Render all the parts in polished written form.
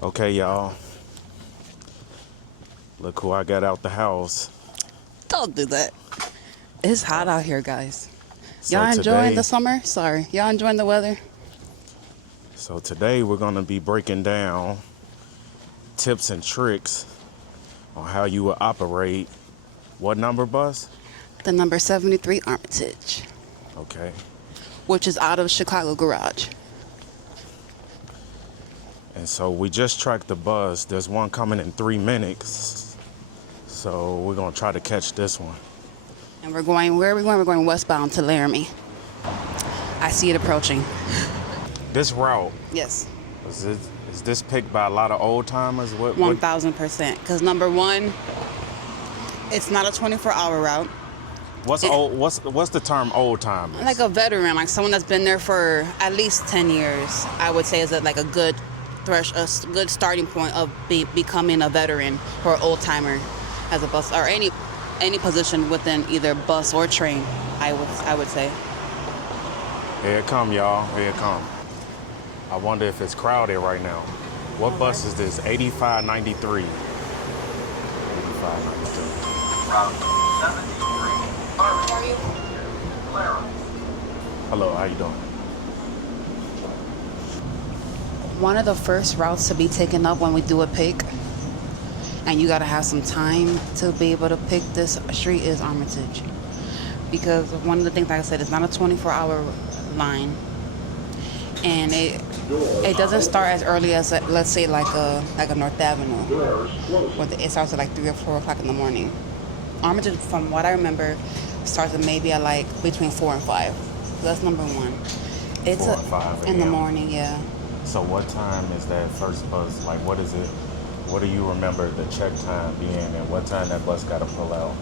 Okay, y'all. Look who I got out the house. Don't do that. It's hot out here, guys. So Y'all enjoying today, the summer? Sorry. Y'all enjoying the weather? so today we're gonna be breaking down tips and tricks on how you would operate what number bus? The number 73 Armitage, Okay. which is out of Chicago Garage. And so we just tracked the bus. There's one coming in 3 minutes. So we're gonna try to catch this one. And we're going, where are we going? We're going westbound to Laramie. I see it approaching. This route, Yes, is this picked by a lot of old timers? What 1,000%. Because number one, it's not a 24-hour route. what's old what's the term old timers? Like a veteran, like someone that's been there for at least 10 years, I would say is like a good good starting point of becoming a veteran or an old timer as a bus or any position within either bus or train. I would say. Here it come, y'all. Here it come. I wonder if it's crowded right now. What bus is this? 8593. 8593. Route 73, Armitage, Laramie. Hello, how you doing? One of the first routes to be taken up when we do a pick, and you gotta have some time to be able to pick this street, is Armitage. Because one of the things, like I said, it's not a 24-hour line, and it doesn't start as early as, let's say, like a North Avenue, where it starts at like 3 or 4 o'clock in the morning. Armitage, from what I remember, starts at maybe at like between 4 and 5. So that's number one. It's 4 and 5 in the a.m. morning, yeah. So what time is that first bus? Like, what is it? What do you remember the check time being, and what time that bus got to pull out?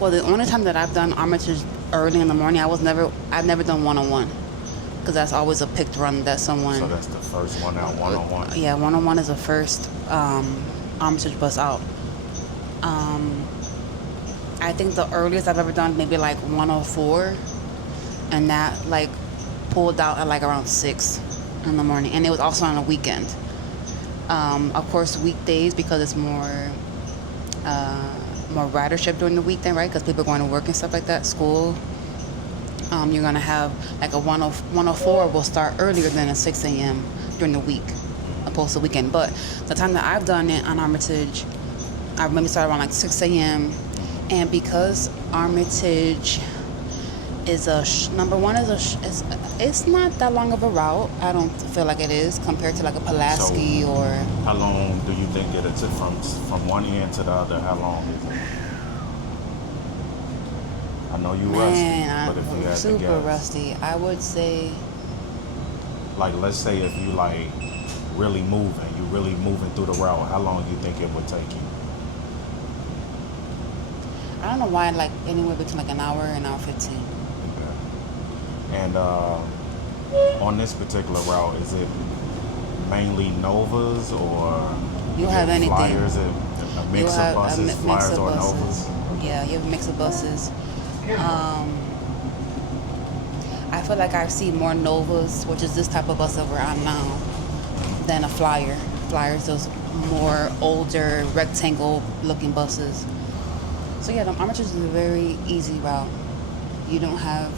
Well, the only time that I've done Armitage early in the morning, I've never done one-on-one, because that's always a picked run that someone. So that's the first one out, one-on-one. Yeah, one-on-one is the first Armitage bus out. I think the earliest I've ever done maybe like 104, and that like pulled out at like around 6 in the morning, and it was also on a weekend. Of course, weekdays, because it's more ridership during the weekend, right? Because people are going to work and stuff like that, school. You're gonna have like a 104 will start earlier than a 6 a.m. during the week, opposed to weekend. But the time that I've done it on Armitage, I maybe started around like 6 a.m. And because Armitage is number one it's not that long of a route. I don't feel like it is compared to like a Pulaski So, or. How long do you think it took from one end to the other? How long is it? I know you rusty, but if you I'm had to super guess, rusty. I would say, like, let's say if you like really moving through the route, how long do you think it would take you? I don't know why, like anywhere between like an hour and hour 15. Okay. And on this particular route, is it mainly Novas or You have anything. flyers? A mix You of have buses, a mix flyers of or buses. Novas? Yeah, you have a mix of buses. I feel like I see more Novas, which is this type of bus that we're on now, than a flyer. Flyers, those more older rectangle-looking buses. So yeah, the Armitage is a very easy route. You don't have,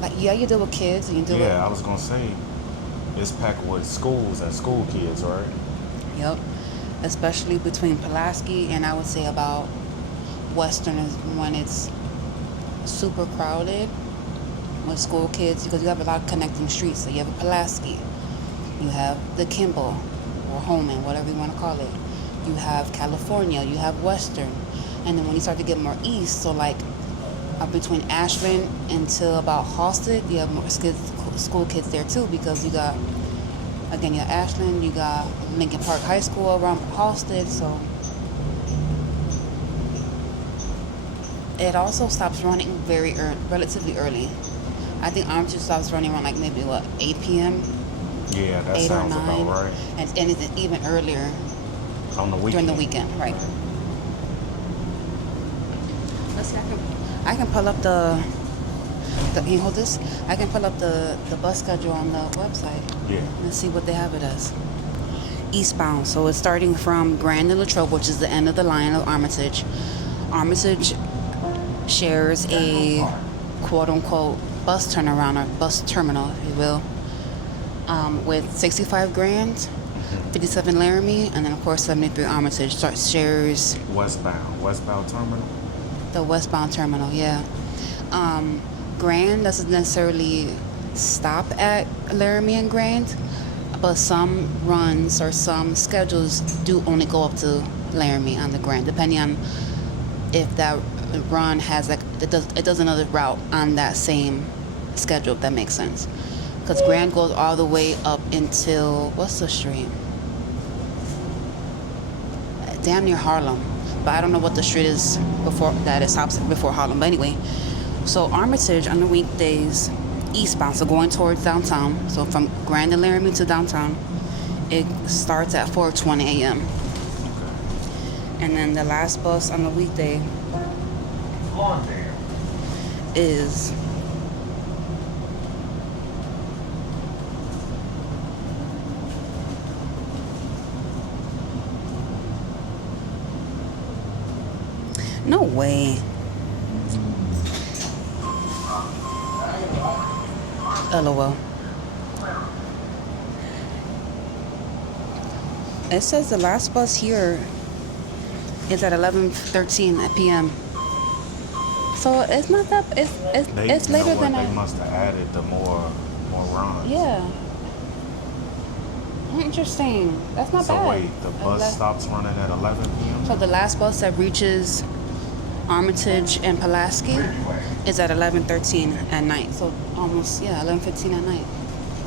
like, yeah, you deal with kids and you deal with. Yeah, I was gonna say it's packed with schools and school kids, right? Yep. Especially between Pulaski and I would say about Western is when it's super crowded with school kids, because you have a lot of connecting streets. So you have a Pulaski, you have the Kimball or Holman, whatever you want to call it. You have California, you have Western, and then when you start to get more east, so like between Ashland until about Halsted, you have more school kids there too, because you got, again, you got Ashland, you got Lincoln Park High School around Halsted, so it also stops running very relatively early. I think Armitage stops running around like maybe 8 p.m. Yeah, that 8 or sounds 9, about right. and it's even earlier On the weekend. during the weekend, right? Let's see, I can pull up the Can you hold this? I can pull up the bus schedule on the website. Yeah. Let's see what they have it as. Eastbound, so it's starting from Grand and Latrobe, which is the end of the line of Armitage. Armitage shares a quote-unquote bus turnaround or bus terminal, if you will, with 65 Grand, 57 Laramie, and then of course 73 Armitage shares Westbound terminal. the westbound terminal. Yeah. Grand doesn't necessarily stop at Laramie and Grand, but some runs or some schedules do only go up to Laramie on the Grand, depending on if that run has like it does another route on that same schedule, if that makes sense. Because Grand goes all the way up until what's the street? Damn near Harlem, but I don't know what the street is before that. It stops before Harlem, but anyway. So Armitage on the weekdays, eastbound, so going towards downtown. So from Grand and Laramie to downtown, it starts at 4:20 a.m. And then the last bus on the weekday is no way. LOL. It says the last bus here is at 11:13 p.m. So it's not that it's later than they must have added the more runs. Yeah. Interesting. That's not So bad. wait, the bus stops running at 11 p.m. So the last bus that reaches Armitage and Pulaski is at 11:13 at night. So almost 11:15 at night.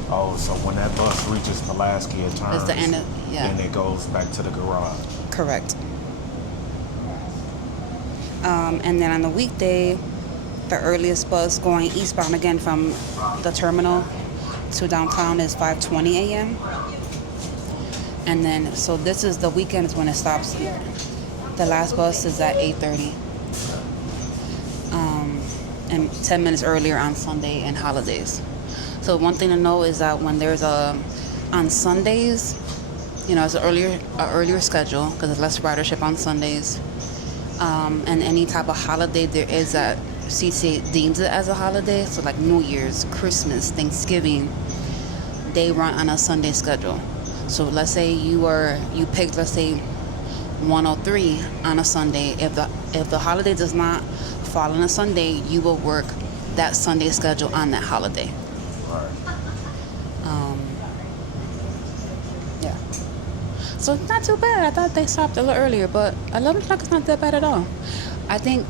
Oh, so when that bus reaches Pulaski, it turns It's the end of and it goes back to the garage. Correct. And then on the weekday, the earliest bus going eastbound again from the terminal to downtown is 5:20 a.m. And then, so this is the weekends when it stops. The last bus is at 8:30. And 10 minutes earlier on Sunday and holidays. So one thing to know is that when there's on Sundays, it's an earlier schedule because there's less ridership on Sundays. And any type of holiday there is that CTA deems it as a holiday. So like New Year's, Christmas, Thanksgiving, they run on a Sunday schedule. So let's say you picked, let's say 103 on a Sunday. If the holiday does not fall on a Sunday, you will work that Sunday schedule on that holiday. Right. Yeah. So it's not too bad. I thought they stopped a little earlier, but 11 o'clock is not that bad at all. I don't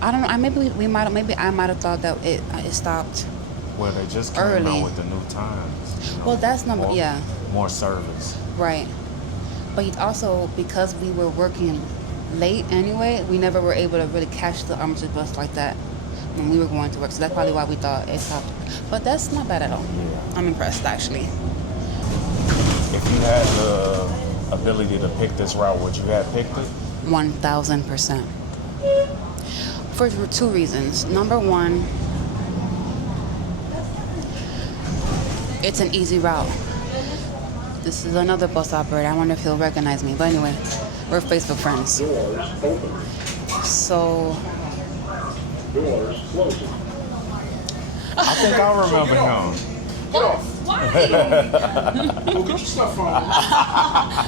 know. I might have thought that it stopped. Well, they just came early. out with the new times. Well, that's number more service. Right. But also because we were working late anyway, we never were able to really catch the Armitage bus like that when we were going to work. So that's probably why we thought it stopped. But that's not bad at all. Yeah. I'm impressed, actually. If you had the ability to pick this route, would you have picked it? 1,000%. For two reasons. Number one, it's an easy route. This is another bus operator. I wonder if he'll recognize me. But anyway, we're Facebook friends. So Doors closing. I think I remember him. Get off. why? Go get your stuff from me.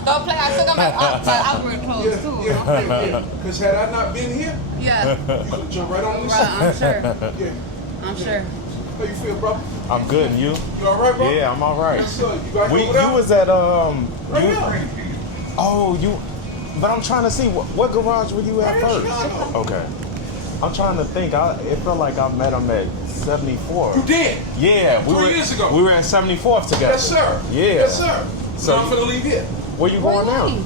Don't play. I took my outward clothes too. Yeah. Because had I not been here, Yeah. you could jump right on this. I'm sure. Yeah. I'm sure. How you feel, bro? I'm good, and you? You all right, bro? Yeah, I'm all right. Yes, sir. You back You over there? was at Right you- here. Oh, you. But I'm trying to see what garage were you at Right in first? Chicago. Okay. I'm trying to think. It felt like I met him at 74. You did? Yeah, 3 years ago. We were in 74th together. Yes, sir. Yeah. Yes, sir. So So I'm you- finna leave here. Where you going now? You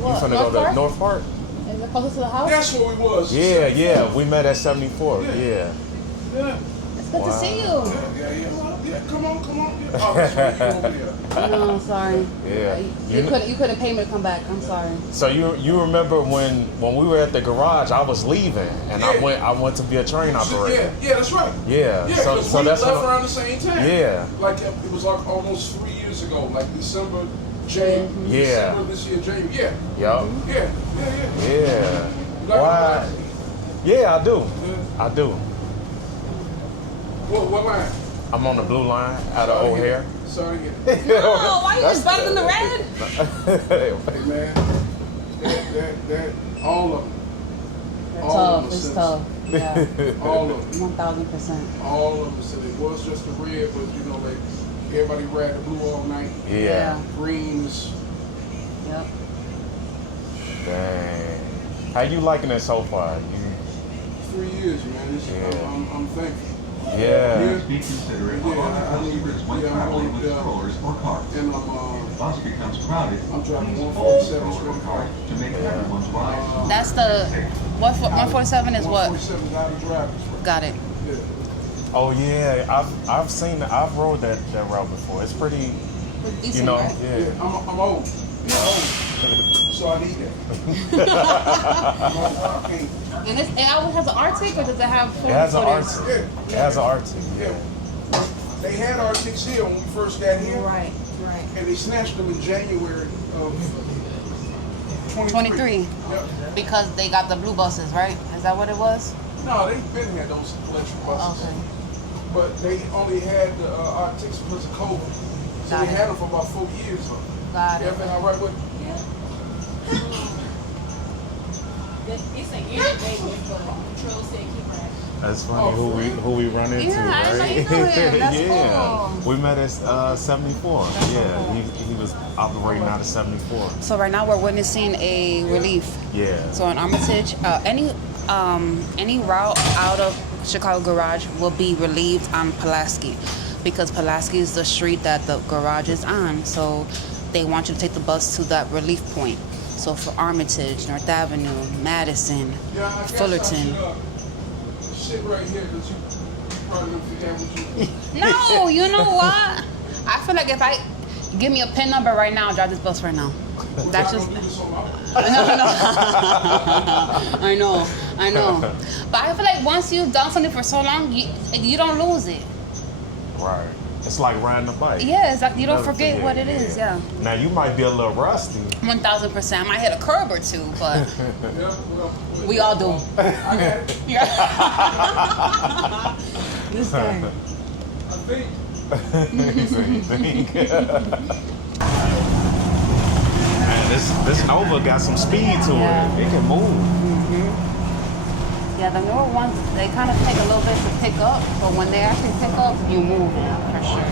finna go to North Park? Is it closer to the house? That's where we was. Yeah. We met at 74th. Yeah. Yeah. Yeah. It's good to see you. Yeah. Come on. Yeah. Oh, that's right. You over there. No, I'm sorry. Yeah. You couldn't pay me to come back. I'm sorry. So you remember when we were at the garage, I was leaving and Yeah. I went to be a train operator. Yeah, that's right. Yeah. Yeah, So because we that's left what, around the same time. Yeah. Like it was like almost 3 years ago, like December, January. Yeah. December this year, January. Yeah. Yup. Yeah. Yeah. You like Why? it? Yeah, I do. Yeah. I do. What line? I'm on the blue line out of O'Hare. Sorry to get it. Oh, why you just better than the red? Hey, man. That, all of them. All of Tough. them It's since- tough. Yeah. All of them. 1000%. All of them said it was just the red, but you know, like everybody ride the blue all night. Yeah. Greens. Yep. Dang. How you liking it so far? 3 years, man. Yeah. I'm thankful. Yeah. Be considerate Yeah, of other I need- customers when yeah, I'm traveling going, with strollers or carts. And If the bus becomes crowded, I'm driving please 147 fold stroller or cart to make everyone's ride. That's the 147 is what? 147 is out of drivers. Got it. Yeah. Oh yeah, I've rode that route before. It's pretty, Decent, you know, right? yeah. I'm old. So I need that. I'm old. I can't. And it always has an Arctic, or does it have full It has an footage? Arctic. Yeah. It has an Arctic. Yeah. They had Arctics here when we first got here. Right. And they snatched them in January of 23. Yep. Because they got the blue buses, right? Is that what it was? No, they've been had those electric buses. Okay. But they only had the Arctics because of COVID. So Got they it. had them for about 4 years. Got it. Everything all right with it? It's an irritating, but Control said keep riding. That's funny who we run into, Yeah, I right? didn't know you knew him. That's yeah. cool. We met at 74. Yeah, he was operating out of 74. So right now we're witnessing a relief. Yeah. So in Armitage, any route out of Chicago Garage will be relieved on Pulaski, because Pulaski is the street that the garage is on. So they want you to take the bus to that relief point. So for Armitage, North Avenue, Madison, Yeah, I guess Fullerton. I should, sit right here because you probably don't forget what you No, you know what? I feel like if I give me a PIN number right now, I'll drive this bus right now. That's just. do this on my I know. But I feel like once you've done something for so long, you don't lose it. Right. It's like riding a bike. Yeah, it's like you don't Never forget what it is. Yeah. Now you might be a little rusty. 1000%. I might hit a curb or two, but Yeah, well, we all do. I got it. Yeah. This guy. I think. He said he think. Man, this Nova got some speed to Yeah. it. It can move. Yeah, the newer ones, they kind of take a little bit to pick up, but when they actually pick up, you move, for sure.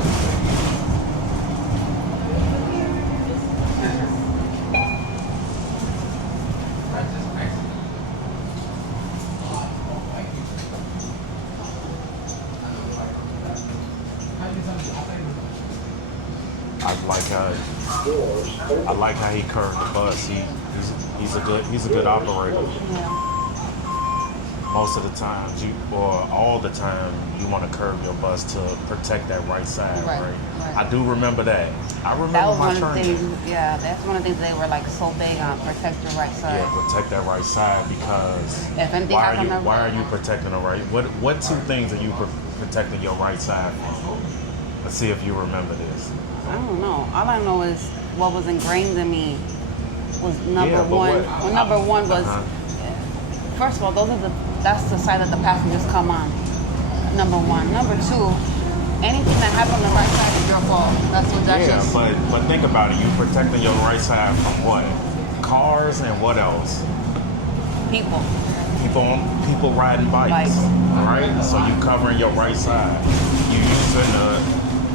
I like how he curved the bus. He's a good operator. Yeah. Most of the time, all the time, you want to curve your bus to protect that right side, right? I do remember that. I remember That was my one of the training. things, yeah, that's one of the things they were like so big on, protect your right side. Yeah, protect that right side because If anything why happened to- are you protecting the right? What two things are you protecting your right side from? Let's see if you remember this. I don't know. All I know is what was ingrained in me was number Yeah, but one. what- Well, number one was, first of all, that's the side that the passengers come on. Number one. Number two, anything that happens on the right side is your fault. That's what that Yeah, is. but think about it. You protecting your right side from what? Cars and what else? People. People riding bikes, Bikes. right? So you covering your right side. You using the.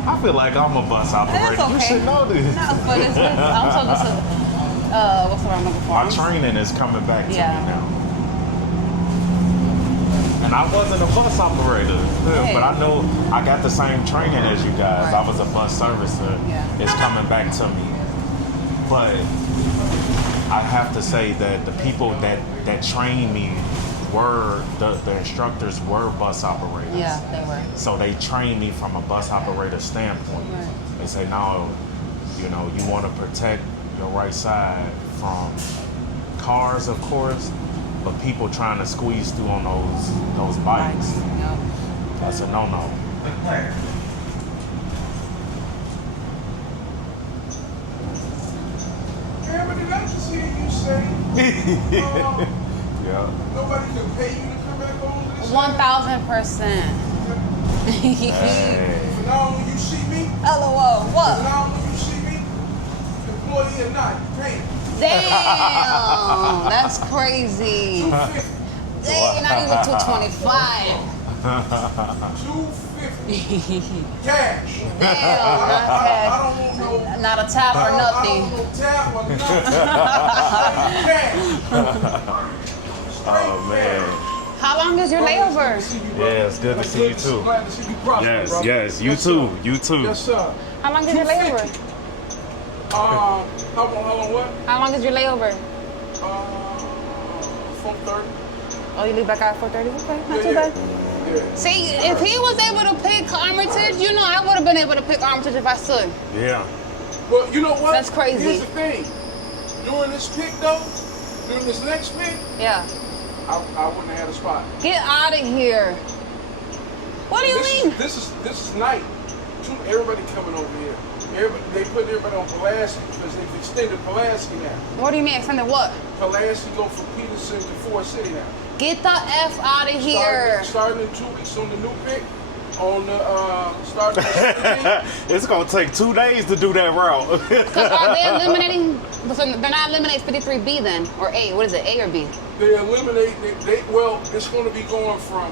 I feel like I'm a bus operator. That's okay. You should know this. No, but it's good. I'm so just what's the word I'm looking for? My training is coming back to Yeah. me now. And I wasn't a bus operator, Hey. but I know I got the same training as you guys. Right. I was a bus servicer. Yeah. It's coming back to me. But I have to say that the people that train me the instructors were bus operators. Yeah, they were. So they trained me from a bus operator standpoint. Right. They say, no, you know, you want to protect your right side from cars, of course, but people trying to squeeze through on those bikes. Yep. That's a no-no. Declare. Yeah, but did I just hear you say Yeah. nobody can pay you to come back home to this? 1,000%. Hey. But now when you see me, LOL. What? now when you see me, employee or not, you pay. Damn, that's crazy. 250. Dang, not even 225. 250. Cash. Damn, I don't want no. not a tap I or don't nothing. want no tap or nothing. Cash. Oh, man. How long is your layover? Yeah, it's good to see you too. Glad to see you prosper, Yes, brother. yes, you Yes, too, sir. you too. Yes, sir. How long is your layover? How long what? How long is your layover? 4:30. Oh, you leave back out at 4:30? Okay, not too Yeah. bad. Yeah. See, if he was able to pick Armitage, you know, I would have been able to pick Armitage if I stood. Yeah. But you know what? That's crazy. Here's the thing. During this pick, though, during this next pick, Yeah. I wouldn't have had a spot. Get out of here. What do you mean? This is night. Everybody coming over here. They put everybody on Pulaski because they've extended Pulaski now. What do you mean? Extended what? Pulaski go from Peterson to Ford City now. Get the F out of here. Starting in 2 weeks on the new pick. On the starting. The It's gonna take 2 days to do that route. Because are they eliminating? So they're not eliminating 53B then, or A? What is it? A or B? They eliminate. Well, it's going to be going from.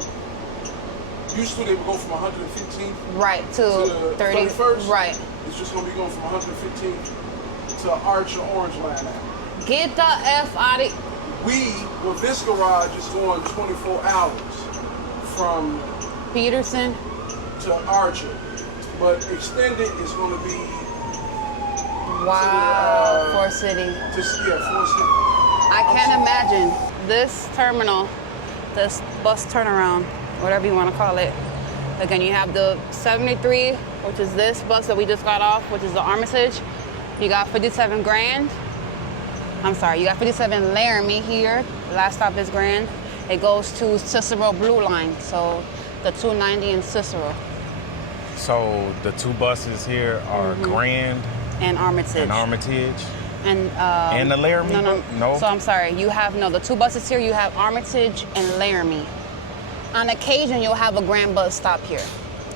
Used to they would go from 115 Right to to 30. 31st. Right. It's just going to be going from 115 to Arch or Orange Line now. Get the F out of. This garage is going 24 hours from Peterson. to Archer, but extended is going to be Wow. Ford City. to Ford City. I can't imagine this terminal, this bus turnaround, whatever you want to call it. Again, you have the 73, which is this bus that we just got off, which is the Armitage. You got 57 Grand. I'm sorry, you got 57 Laramie here. The last stop is Grand. It goes to CTA Blue Line, so the 290 in Cicero So the two buses here are Grand and Armitage. and Armitage. And the Laramie? No? So I'm sorry, you have the two buses here, you have Armitage and Laramie. On occasion, you'll have a Grand bus stop here.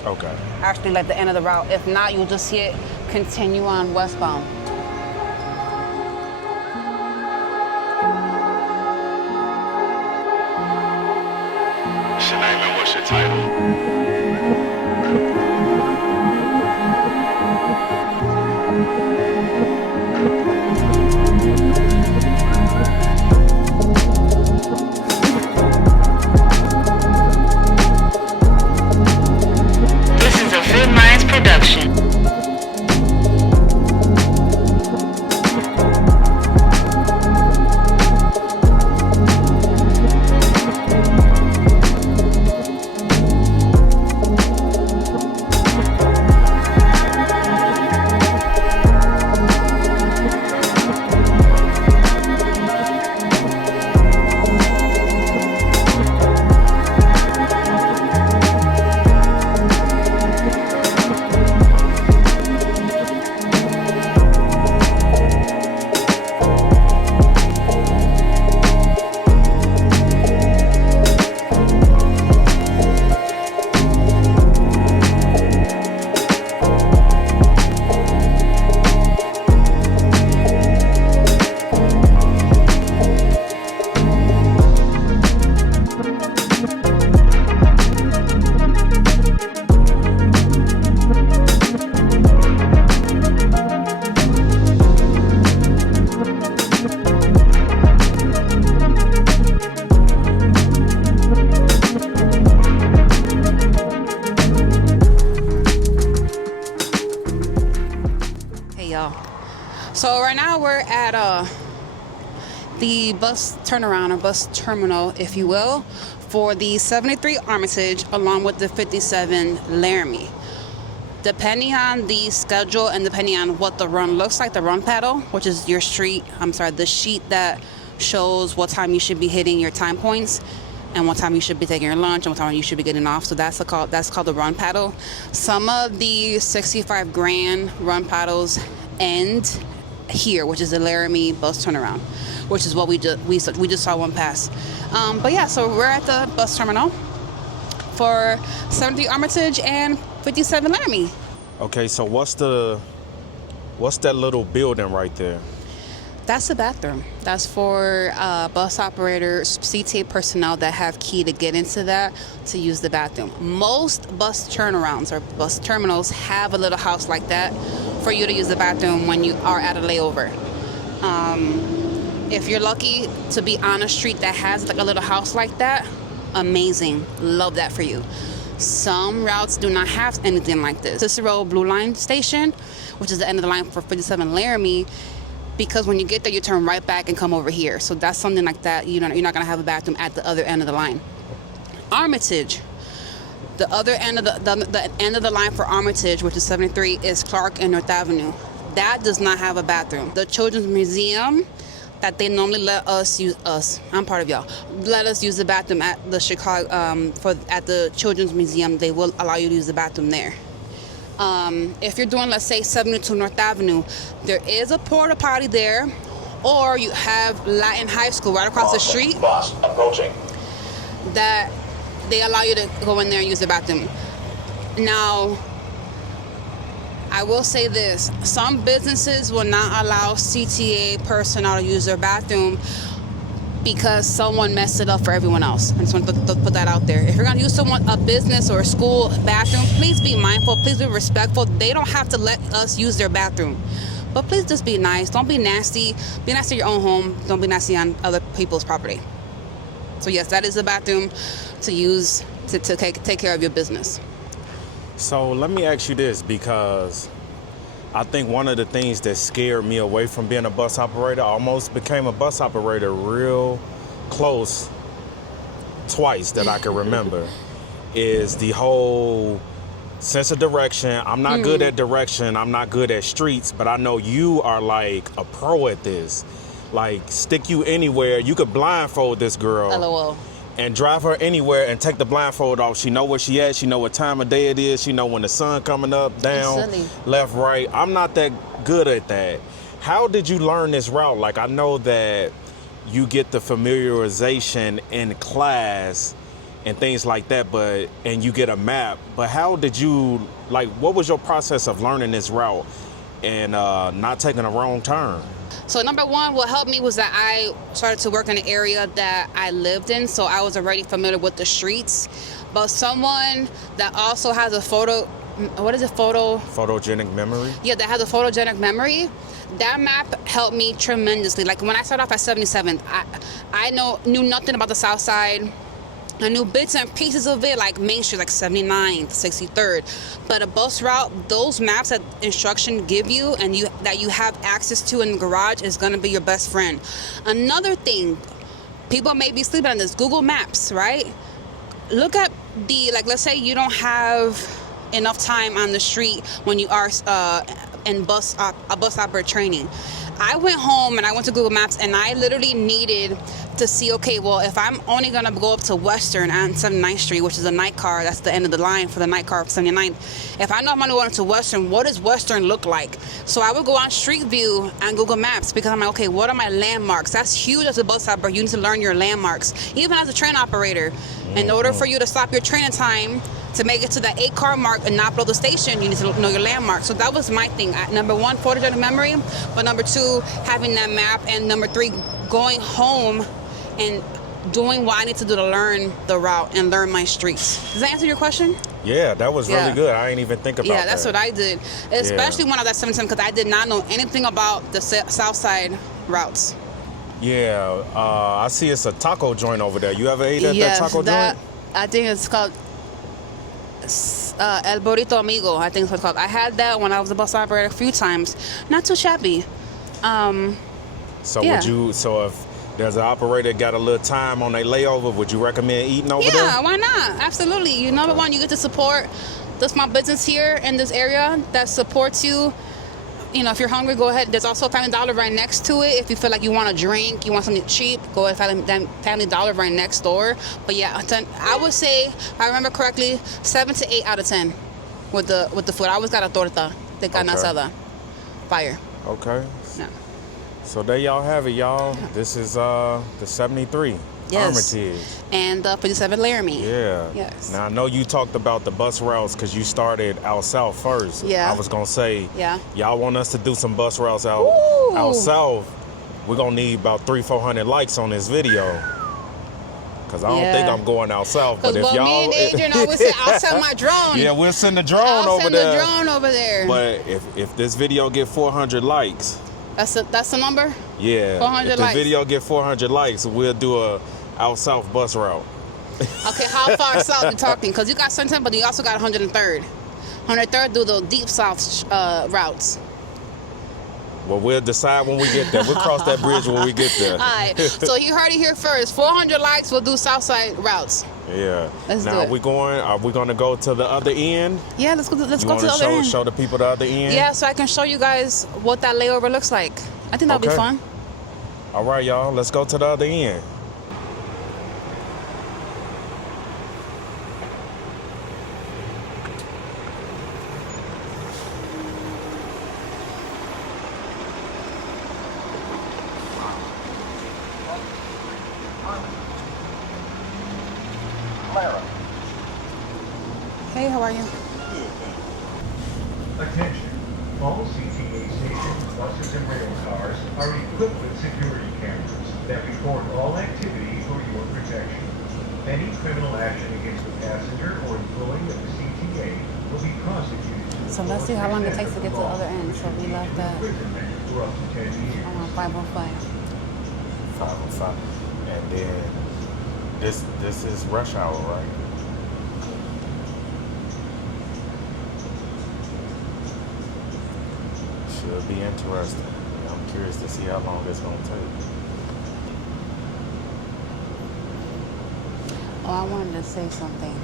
Okay. Actually, like the end of the route. If not, you'll just see it continue on westbound. Shanae, what's your title? This is a FITMINDS production. So right now we're at the bus turnaround or bus terminal, if you will, for the 73 Armitage along with the 57 Laramie. Depending on the schedule and depending on what the run looks like, the run paddle, which is your the sheet that shows what time you should be hitting your time points and what time you should be taking your lunch and what time you should be getting off. So that's called the run paddle. Some of the 65 grand run paddles end here, which is the Laramie bus turnaround, which is what we just saw one pass. But yeah, so we're at the bus terminal for 73 Armitage and 57 Laramie. Okay, so what's that little building right there? That's the bathroom. That's for bus operators, CTA personnel that have key to get into that to use the bathroom. Most bus turnarounds or bus terminals have a little house like that for you to use the bathroom when you are at a layover. If you're lucky to be on a street that has like a little house like that, amazing. Love that for you. Some routes do not have anything like this. CTA Blue Line station, which is the end of the line for 57 Laramie, because when you get there, you turn right back and come over here. So that's something like that. You're not going to have a bathroom at the other end of the line. Armitage, the other end of the end of the line for Armitage, which is 73, is Clark and North Avenue. That does not have a bathroom. The Children's Museum, that they normally let us use I'm part of y'all. Let us use the bathroom at the Chicago at the Children's Museum. They will allow you to use the bathroom there. If you're doing, let's say, 72 North Avenue, there is a porta potty there, or you have Latin High School right across the street. Boss, approaching. That they allow you to go in there and use the bathroom. Now, I will say this: some businesses will not allow CTA personnel to use their bathroom because someone messed it up for everyone else. I just want to put that out there. If you're going to use a business or a school bathroom, please be mindful, please be respectful. They don't have to let us use their bathroom. But please just be nice. Don't be nasty. Be nice to your own home. Don't be nasty on other people's property. So yes, that is the bathroom to use to take care of your business. So let me ask you this, because I think one of the things that scared me away from being a bus operator, I almost became a bus operator real close twice that I can remember, is the whole sense of direction. I'm not good at direction. I'm not good at streets, but I know you are like a pro at this. Like, stick you anywhere. You could blindfold this girl. LOL. And drive her anywhere and take the blindfold off. She know where she at. She know what time of day it is. She know when the sun coming up, down, left, right. I'm not that good at that. How did you learn this route? Like, I know that you get the familiarization in class and things like that, and you get a map. But how did you, like, what was your process of learning this route and not taking a wrong turn? So number one, what helped me was that I started to work in an area that I lived in, so I was already familiar with the streets. But someone that also has a photogenic memory? Yeah, that has a photogenic memory. That map helped me tremendously. Like when I started off at 77th, I knew nothing about the South Side. I knew bits and pieces of it, like Main Street, like 79th, 63rd. But a bus route, those maps that instruction give you and that you have access to in the garage is gonna be your best friend. Another thing, people may be sleeping on this, Google Maps, right? Look at let's say you don't have enough time on the street when you are in a bus operator training. I went home and I went to Google Maps and I literally needed to see, okay, well, if I'm only gonna go up to Western on 79th Street, which is a night car, that's the end of the line for the night car of 79th. If I know I'm gonna go up to Western, what does Western look like? So I would go on Street View on Google Maps because I'm like, okay, what are my landmarks? That's huge as a bus operator. You need to learn your landmarks. Even as a train operator, in order for you to stop your train in time, to make it to that 8-car mark and not blow the station, you need to know your landmark. So that was my thing. Number one, photogenic memory, but number two, having that map, and number three, going home and doing what I need to do to learn the route and learn my streets. Does that answer your question? Yeah, that was really good. I didn't even think about that. Yeah, that's what I did. Especially when I was at 77, because I did not know anything about the South Side routes. Yeah, I see it's a taco joint over there. You ever ate at that taco joint? I think it's called El Burrito Amigo, I think it's what it's called. I had that when I was a bus operator a few times. Not too shabby. So if There's an operator that got a little time on their layover. Would you recommend eating over there? Yeah, why not? Absolutely. You number one, you get to support the small business here in this area that supports you. You know, if you're hungry, go ahead. There's also Family Dollar right next to it. If you feel like you want a drink, you want something cheap, go ahead, Family Dollar right next door. But yeah, I would say, if I remember correctly, 7 to 8 out of 10 with the food. I always got a torta de carne asada. Fire. Okay. Yeah. So there y'all have it, y'all. This is the 73 Yes. Armitage. And 57 Laramie. Yeah. Yes. Now I know you talked about the bus routes because you started out south first. Yeah. I was gonna say, Yeah. y'all want us to do some bus routes out south. We're gonna need about 300-400 likes on this video. Cause I don't think I'm going out south. But if y'all, me and Adrian always say, I'll send my drone. yeah, we'll send the drone I'll over send there. the drone over there. But if this video get 400 likes, That's the number? yeah, 400 if the likes. video get 400 likes, we'll do a out south bus route. Okay, how far south you talking? Because you got Sunset, but you also got 103rd. 103rd do the deep south routes. Well, we'll decide when we get there. We'll cross that bridge when we get there. All right, so you heard it here first. 400 likes, we'll do south side routes. Yeah. Let's do now, it. are we going to go to the other end? Yeah, let's go to You the want other to end. show the people the other end? Yeah, so I can show you guys what that layover looks like. I think that'll be Okay. fun. All right, y'all. Let's go to the other end. Clara. Hey, how are you? Attention. All CTA stations, buses, and rail cars are equipped with security cameras that record all activity for your protection. Any criminal action against a passenger or employee of the CTA will be prosecuted. So let's see how long it takes to get to the other end. So we left at Imprisonment for up to 10 years. around 5:05. 505. And then this is rush hour, right? Should be interesting. I'm curious to see how long it's going to take. Oh, I wanted to say something.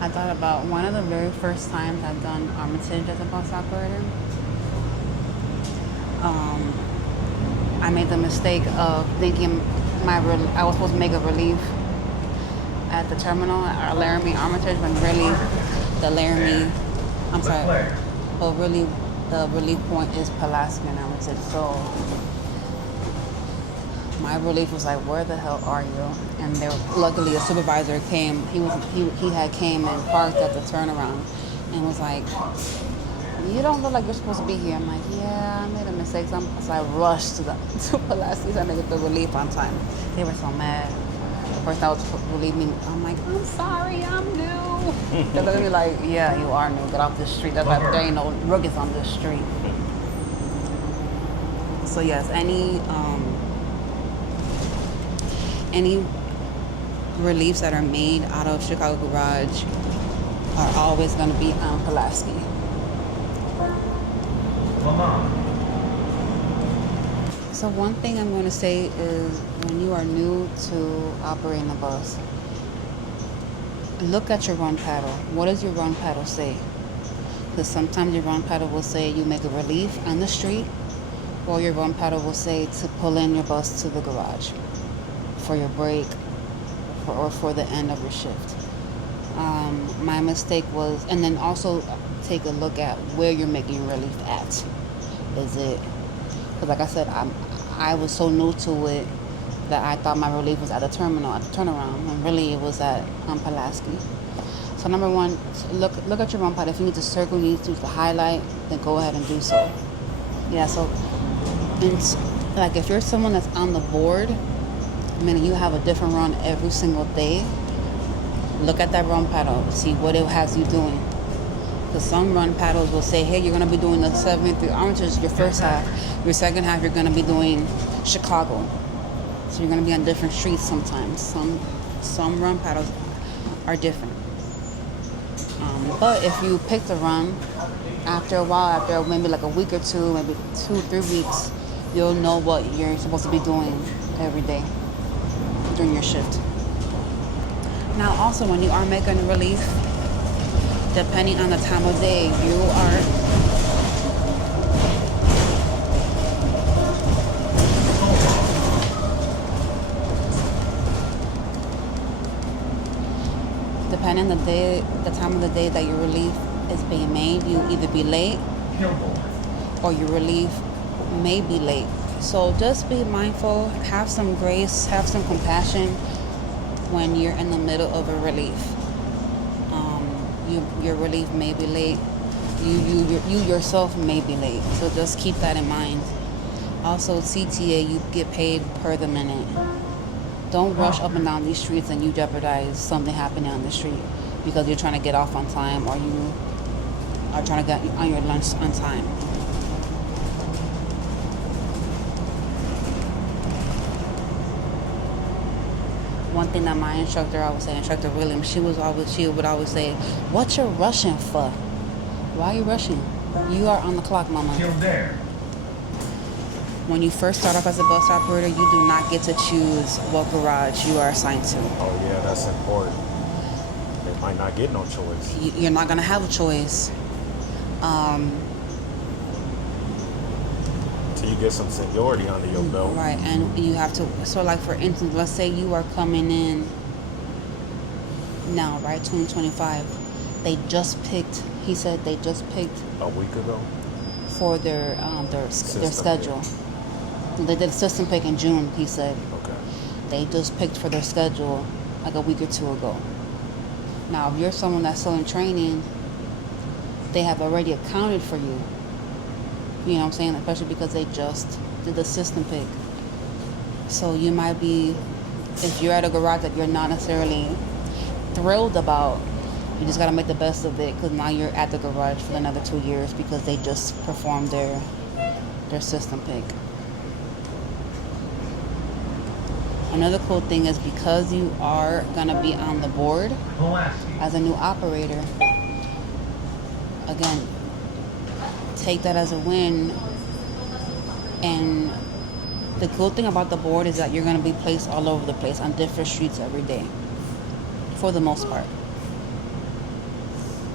I thought about one of the very first times I've done Armitage as a bus operator. I made the mistake of thinking I was supposed to make a relief at the terminal at Laramie Armitage, when really the Laramie, I'm sorry, but really the relief point is Pulaski and Armitage. So my relief was like, where the hell are you? And there, luckily a supervisor came. He had came and parked at the turnaround and was like, you don't look like you're supposed to be here. I'm like, yeah, I made a mistake. So I rushed to Pulaski trying to get the relief on time. They were so mad. The person that was relieving me, I'm like, I'm sorry, I'm new. They're looking at me like, yeah, you are new. Get off this street. There ain't no ruggeds on this street. So yes, any reliefs that are made out of Chicago Garage are always going to be on Pulaski. So one thing I'm going to say is, when you are new to operating a bus, look at your run paddle. What does your run paddle say? Because sometimes your run paddle will say you make a relief on the street, or your run paddle will say to pull in your bus to the garage for your break or for the end of your shift. My mistake was, and then also take a look at where you're making your relief at. Is it, because like I said, I was so new to it that I thought my relief was at the terminal, at the turnaround, when really it was at Pulaski. So number one, look at your run paddle. If you need to circle, you need to highlight, then go ahead and do so. Yeah, so like if you're someone that's on the board, meaning you have a different run every single day, look at that run paddle, see what it has you doing. Because some run paddles will say, hey, you're going to be doing the 73 Armitage your first half. Your second half, you're going to be doing Chicago. So you're going to be on different streets sometimes. Some run paddles are different. But if you pick the run, after a while, after maybe like a week or two, maybe 2-3 weeks, you'll know what you're supposed to be doing every day. during your shift. Now also when you are making a relief, depending on the time of day, you are depending on the time of the day that your relief is being made, you either be late or your relief may be late. So just be mindful, have some grace, have some compassion when you're in the middle of a relief. Your relief may be late. You yourself may be late. So just keep that in mind. Also, CTA, you get paid per the minute. Don't rush up and down these streets and you jeopardize something happening on the street because you're trying to get off on time or you are trying to get on your lunch on time. One thing that my instructor, I would say, Instructor Williams, she would always say, "What you rushing for? Why are you rushing? You are on the clock, mama." When you first start off as a bus operator, you do not get to choose what garage you are assigned to. Oh yeah, that's important. They might not get no choice. You're not gonna have a choice. Till you get some seniority under your belt. Right, and you have to, so like for instance, let's say you are coming in now, right, 2025. They just picked, he said they just picked A week ago? for their schedule. They did a system pick in June, he said. Okay. They just picked for their schedule like a week or two ago. Now, if you're someone that's still in training, they have already accounted for you. You know what I'm saying? Especially because they just did the system pick. So you might be, if you're at a garage that you're not necessarily thrilled about, you just got to make the best of it because now you're at the garage for another 2 years because they just performed their system pick. Another cool thing is because you are going to be on the board as a new operator, again, take that as a win. And the cool thing about the board is that you're going to be placed all over the place on different streets every day, for the most part.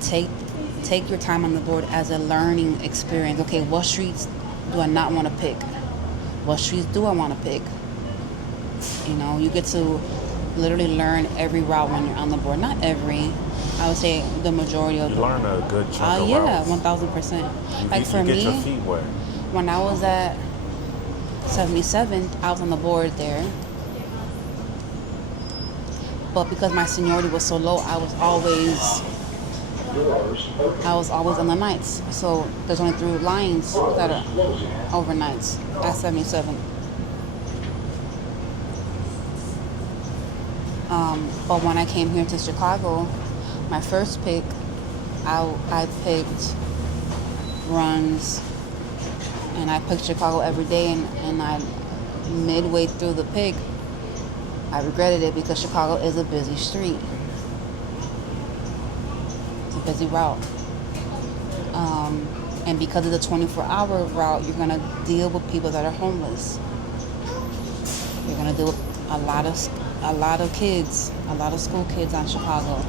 Take your time on the board as a learning experience. Okay, what streets do I not want to pick? What streets do I want to pick? You know, you get to literally learn every route when you're on the board. Not every, I would say the majority of You learn a good chunk of yeah, routes. 1000%. Like for you get me, your feet wet. when I was at 77, I was on the board there. But because my seniority was so low, I was always on the nights. So there's only 3 lines that are overnights at 77. But when I came here to Chicago, my first pick, I picked runs, and I picked Chicago every day, and I midway through the pick, I regretted it because Chicago is a busy street. It's a busy route. And because of the 24-hour route, you're going to deal with people that are homeless. You're going to deal with a lot of kids, a lot of school kids on Chicago,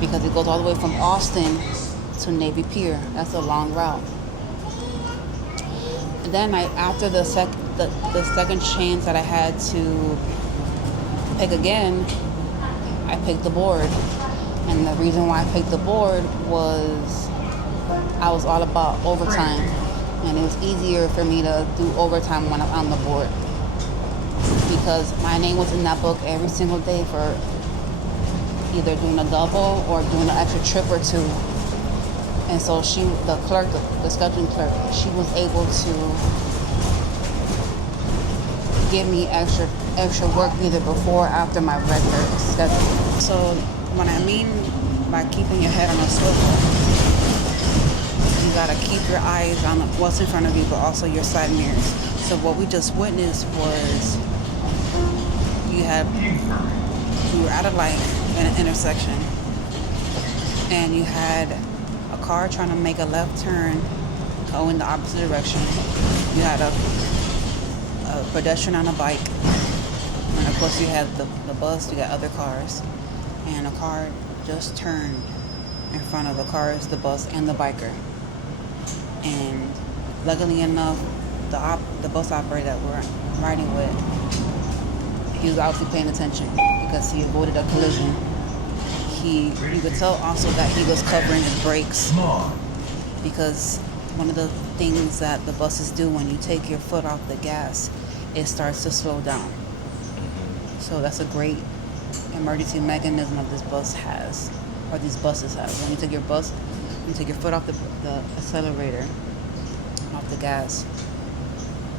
because it goes all the way from Austin to Navy Pier. That's a long route. And then after the second chance that I had to pick again, I picked the board. And the reason why I picked the board was I was all about overtime, and it was easier for me to do overtime when I'm on the board, because my name was in that book every single day for either doing a double or doing an extra trip or 2. And so the scheduling clerk, she was able to give me extra work either before or after my regular schedule. So what I mean by keeping your head on a swivel, you gotta keep your eyes on what's in front of you, but also your side mirrors. So what we just witnessed was you were at a light in an intersection, and you had a car trying to make a left turn, go in the opposite direction. You had a pedestrian on a bike and a course, you have the bus, you got other cars, and a car just turned in front of the cars, the bus, and the biker. And luckily enough, the bus operator that we're riding with, he was obviously paying attention because he avoided a collision. You could tell also that he was covering his brakes, because one of the things that the buses do when you take your foot off the gas, it starts to slow down. So that's a great emergency mechanism that this bus has, or these buses have. When you take your foot off the accelerator, off the gas,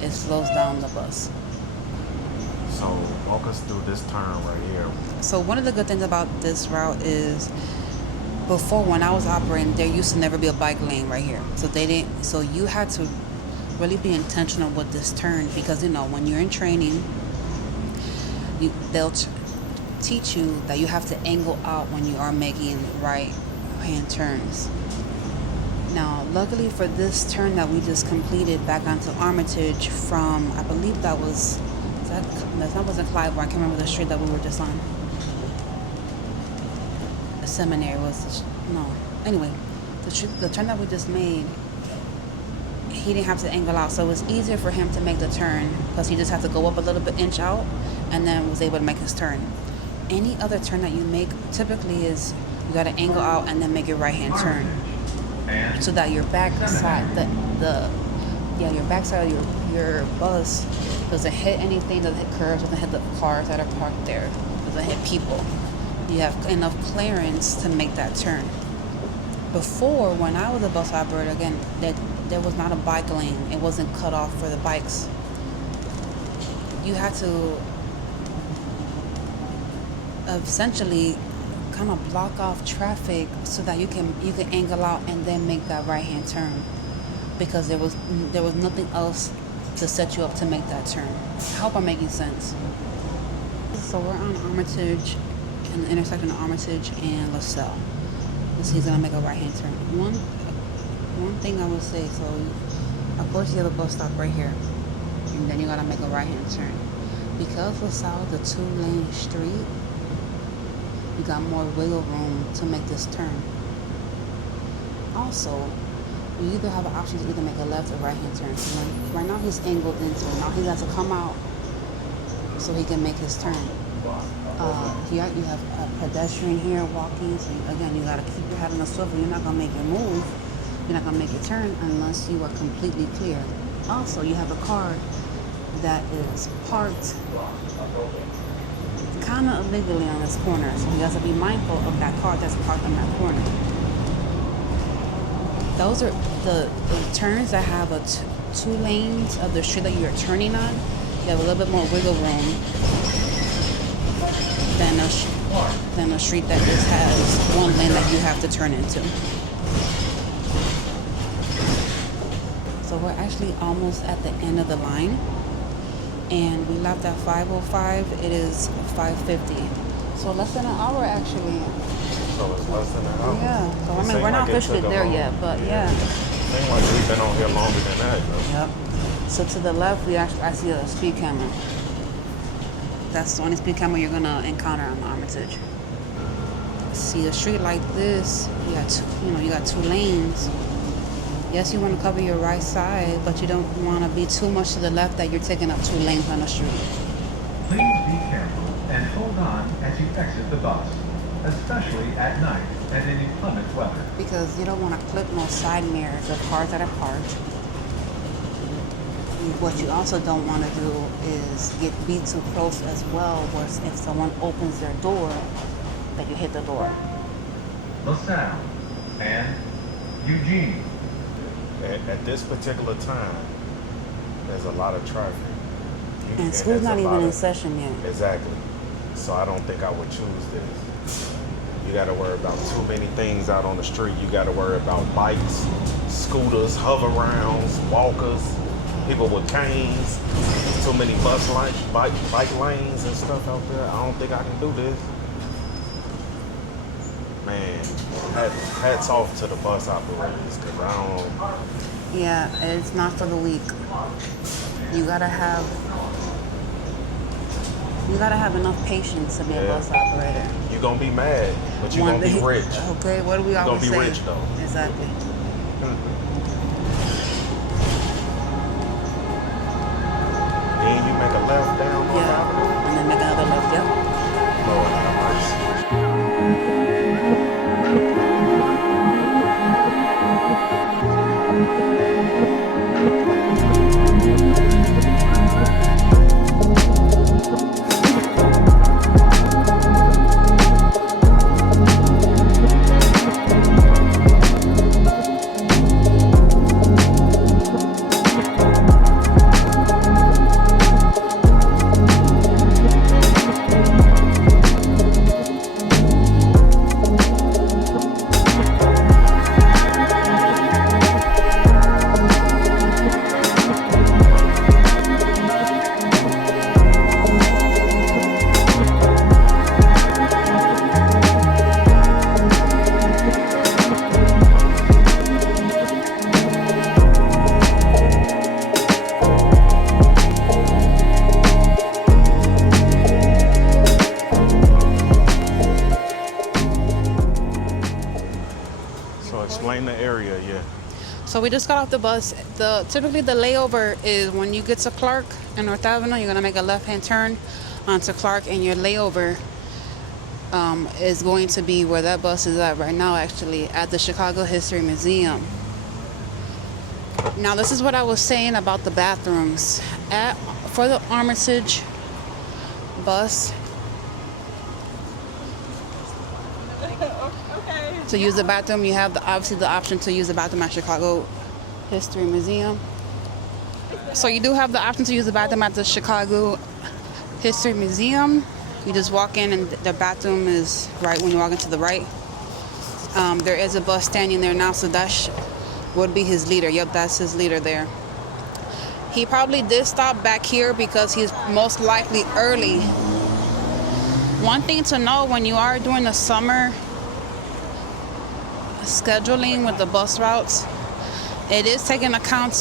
it slows down the bus. So walk us through this turn right here. So one of the good things about this route is, before, when I was operating, there used to never be a bike lane right here. So you had to really be intentional with this turn, because when you're in training, they'll teach you that you have to angle out when you are making right hand turns. Now, luckily for this turn that we just completed back onto Armitage from, I believe that wasn't Clyde, I can't remember the street that we were just on. The seminary was, anyway, the turn that we just made, he didn't have to angle out, so it was easier for him to make the turn, because he just had to go up a little bit, inch out, and then was able to make his turn. Any other turn that you make typically is you got to angle out and then make your right hand turn, so that your backside, your backside of your bus doesn't hit anything, doesn't hit curves, doesn't hit the cars that are parked there, doesn't hit people. You have enough clearance to make that turn. Before, when I was a bus operator, again, there was not a bike lane. It wasn't cut off for the bikes. You had to essentially kind of block off traffic so that you can angle out and then make that right hand turn, because there was nothing else to set you up to make that turn. I hope I'm making sense. So we're on Armitage, in the intersection of Armitage and LaSalle. So he's gonna make a right hand turn. One thing I would say, so of course you have a bus stop right here, and then you gotta make a right hand turn. Because LaSalle is a 2-lane street, you got more wiggle room to make this turn. Also, you either have an option to either make a left or right hand turn. So right now he's angled into it. Now he has to come out so he can make his turn. Here you have a pedestrian here walking, so again, you gotta keep your head on the swivel. You're not gonna make your move, you're not gonna make your turn unless you are completely clear. Also, you have a car that is parked kind of illegally on this corner, so you have to be mindful of that car that's parked on that corner. Those are the turns that have two lanes of the street that you're turning on. You have a little bit more wiggle room than a street that just has one lane that you have to turn into. So we're actually almost at the end of the line, and we left at 5:05. It is 5:50, so less than an hour actually. So it's less than an hour. Yeah. So I mean, we're not officially there yet, but yeah. Seems like we've been on here longer than that, though. Yep. So to the left, I see a speed camera. That's the only speed camera you're gonna encounter on Armitage. See, a street like this, you got two lanes. Yes, you want to cover your right side, but you don't want to be too much to the left that you're taking up 2 lanes on the street. Please be careful and hold on as you exit the bus, especially at night and in inclement weather. Because you don't want to clip no side mirrors of cars that are parked. What you also don't want to do is be too close as well, where if someone opens their door, that you hit the door. LaSalle and Eugene. At this particular time, there's a lot of traffic. And school's not even in session yet. Exactly. So I don't think I would choose this. You got to worry about too many things out on the street. You got to worry about bikes, scooters, hover-rounds, walkers, people with canes, too many bike lanes and stuff out there. I don't think I can do this. Man, hats off to the bus operators, because I don't... Yeah, it's not for the weak. You gotta have You gotta have enough patience to be a Yeah. bus operator. You're gonna be mad, but you're One gonna be day- rich. Okay, what do we always say? You're gonna be rich though. Exactly. Then you make a left down North Avenue. Yeah. And then make another left. Yep. Lord have mercy. So explain the area, yeah. So we just got off the bus. Typically the layover is when you get to Clark and North Avenue, you're gonna make a left-hand turn onto Clark, and your layover is going to be where that bus is at right now, actually, at the Chicago History Museum. Now this is what I was saying about the bathrooms. For the Armitage bus, to use the bathroom, you have obviously the option to use the bathroom at Chicago History Museum. So you do have the option to use the bathroom at the Chicago History Museum. You just walk in and the bathroom is right when you walk into the right. There is a bus standing there now, so that would be his leader. Yep, that's his leader there. He probably did stop back here because he's most likely early. One thing to know when you are doing the summer scheduling with the bus routes, it is taking account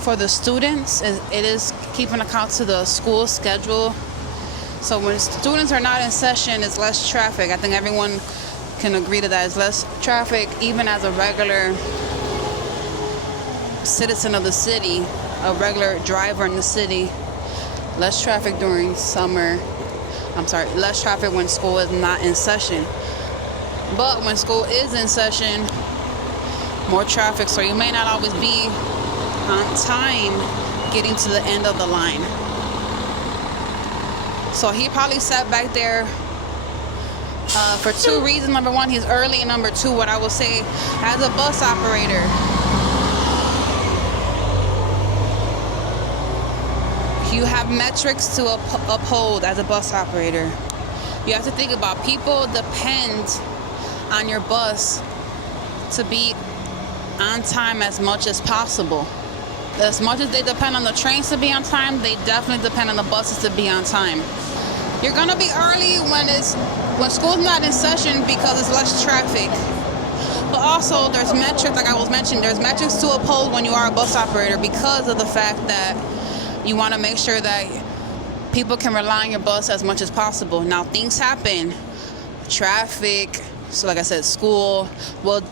for the students. It is keeping account to the school schedule. So when students are not in session, it's less traffic. I think everyone can agree to that. It's less traffic, even as a regular citizen of the city, a regular driver in the city. Less traffic during summer. Less traffic when school is not in session. But when school is in session, more traffic, so you may not always be on time getting to the end of the line. So he probably sat back there for two reasons. Number one, he's early, and number two, what I will say, as a bus operator, you have metrics to uphold as a bus operator. You have to think about people depend on your bus to be on time as much as possible. As much as they depend on the trains to be on time, they definitely depend on the buses to be on time. You're gonna be early when school's not in session because it's less traffic. But also there's metrics, like I was mentioning, there's metrics to uphold when you are a bus operator because of the fact that you want to make sure that people can rely on your bus as much as possible. Now things happen, traffic, so like I said, school will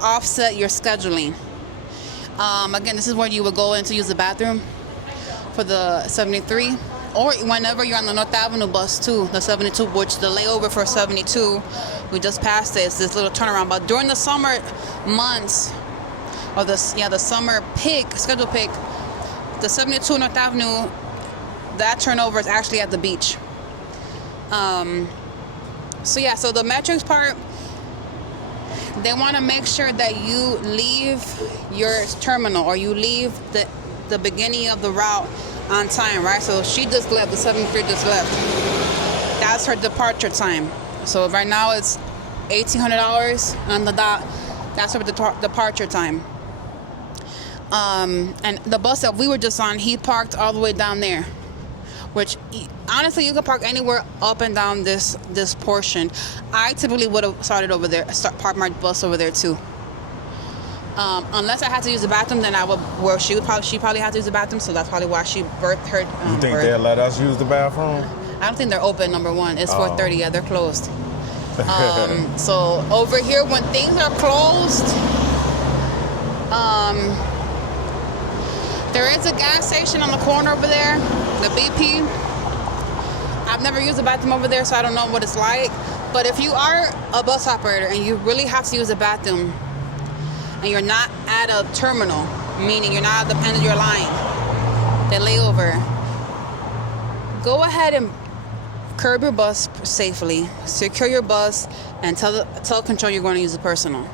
offset your scheduling. Again, this is where you would go in to use the bathroom for the 73, or whenever you're on the North Avenue bus too, the 72, which the layover for 72, we just passed this little turnaround. But during the summer months, or the summer schedule pick, the 72 North Avenue, that turnover is actually at the beach. So the metrics part, they want to make sure that you leave your terminal or you leave the beginning of the route on time, right? So she just left, the 73 just left. That's her departure time. So right now it's $1,800 on the dot. That's her departure time. And the bus that we were just on, he parked all the way down there, which honestly you could park anywhere up and down this portion. I typically would have started over there, parked my bus over there too. Unless I had to use the bathroom, then I would. Well, she probably had to use the bathroom, so that's probably why she birthed her. You think they'll let us use the bathroom? I don't think they're open. Number one, it's 4:30. Yeah, they're closed. So over here, when things are closed, there is a gas station on the corner over there, the BP. I've never used the bathroom over there, so I don't know what it's like. But if you are a bus operator and you really have to use the bathroom, and you're not at a terminal, meaning you're not at the end of your line, the layover, go ahead and curb your bus safely, secure your bus, and tell control you're going to use the personal.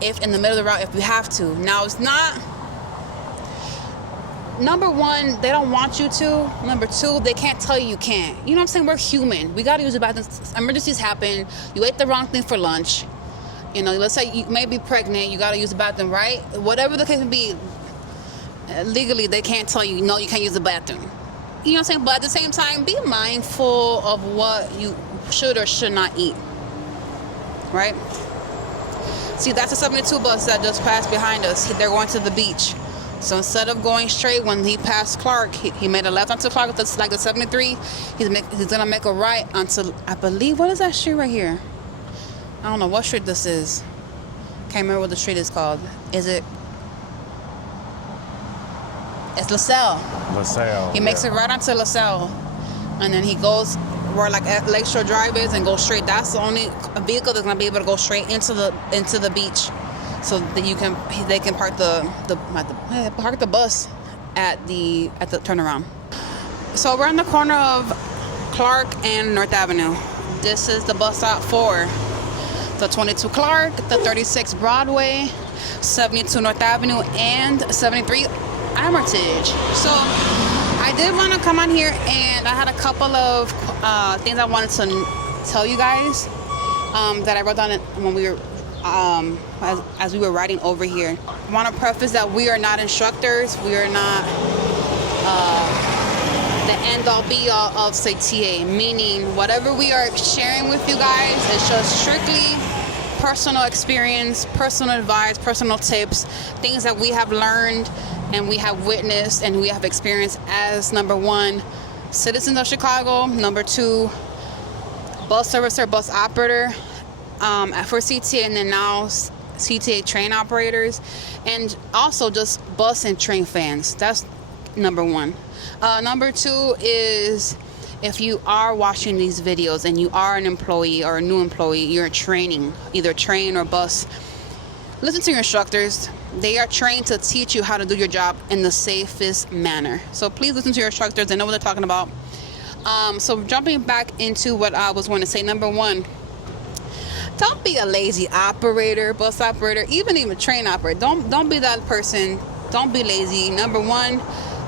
If in the middle of the route, if you have to. Now, it's not, number one, they don't want you to. Number two, they can't tell you can't. You know what I'm saying? We're human. We got to use the bathroom. Emergencies happen. You ate the wrong thing for lunch. You know, let's say you may be pregnant. You got to use the bathroom, right? Whatever the case may be, legally, they can't tell you, no, you can't use the bathroom. You know what I'm saying? But at the same time, be mindful of what you should or should not eat. Right? See, that's a 72 bus that just passed behind us. They're going to the beach. So instead of going straight, when he passed Clark, he made a left onto Clark. That's like the 73. He's going to make a right onto, I believe, what is that street right here? I don't know what street this is. Can't remember what the street is called. Is it? It's LaSalle. LaSalle. He makes it right onto LaSalle, and then he goes where like Lakeshore Drive is and goes straight. That's the only vehicle that's gonna be able to go straight into the beach, so that they can park the bus at the turnaround. So we're on the corner of Clark and North Avenue. This is the bus stop for the 22 Clark, the 36 Broadway, 72 North Avenue, and 73 Armitage. So I did want to come on here, and I had a couple of things I wanted to tell you guys that I wrote down when we were as we were riding over here. I want to preface that we are not instructors. We are not the end-all be-all of CTA, meaning whatever we are sharing with you guys is just strictly personal experience, personal advice, personal tips, things that we have learned and we have witnessed and we have experienced as, number one, citizens of Chicago, number two, bus servicer, bus operator for CTA, and then now CTA train operators, and also just bus and train fans. That's number one. Number two is, if you are watching these videos and you are an employee or a new employee, you're training, either train or bus, listen to your instructors. They are trained to teach you how to do your job in the safest manner. So please listen to your instructors. They know what they're talking about. So jumping back into what I was going to say, number one, don't be a lazy operator, bus operator, even train operator. Don't be that person. Don't be lazy. Number one,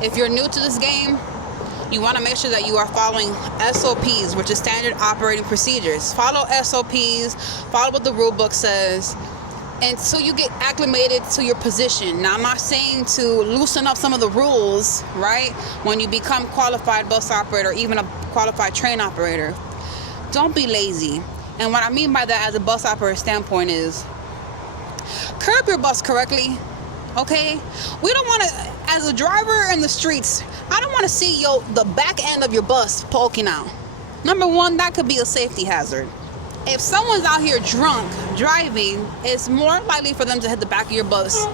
if you're new to this game, you want to make sure that you are following SOPs, which is standard operating procedures. Follow SOPs, follow what the rule book says, and so you get acclimated to your position. Now, I'm not saying to loosen up some of the rules, right? When you become qualified bus operator, or even a qualified train operator, don't be lazy. And what I mean by that as a bus operator standpoint is, curb your bus correctly, okay? We don't want to, as a driver in the streets, I don't want to see the back end of your bus poking out. Number one, that could be a safety hazard. If someone's out here drunk driving, it's more likely for them to hit the back of your bus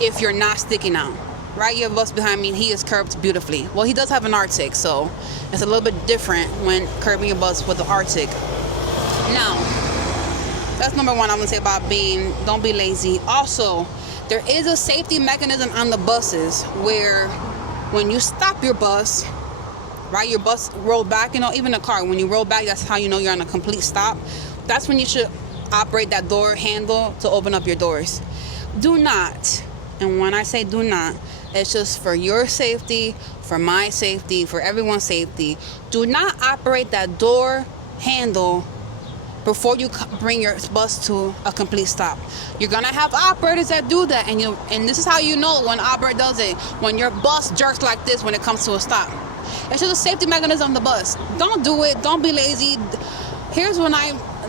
if you're not sticking out, right? You have a bus behind me, and he is curbed beautifully. Well, he does have an Arctic, so it's a little bit different when curbing your bus with the Arctic. Now, that's number one I'm going to say about don't be lazy. Also, there is a safety mechanism on the buses where when you stop your bus, right, your bus roll back, even a car, when you roll back, that's how you know you're on a complete stop. That's when you should operate that door handle to open up your doors. Do not, and when I say do not, it's just for your safety, for my safety, for everyone's safety. Do not operate that door handle before you bring your bus to a complete stop. You're gonna have operators that do that, and this is how you know when an operator does it, when your bus jerks like this when it comes to a stop. It's just a safety mechanism on the bus. Don't do it. Don't be lazy. Here's when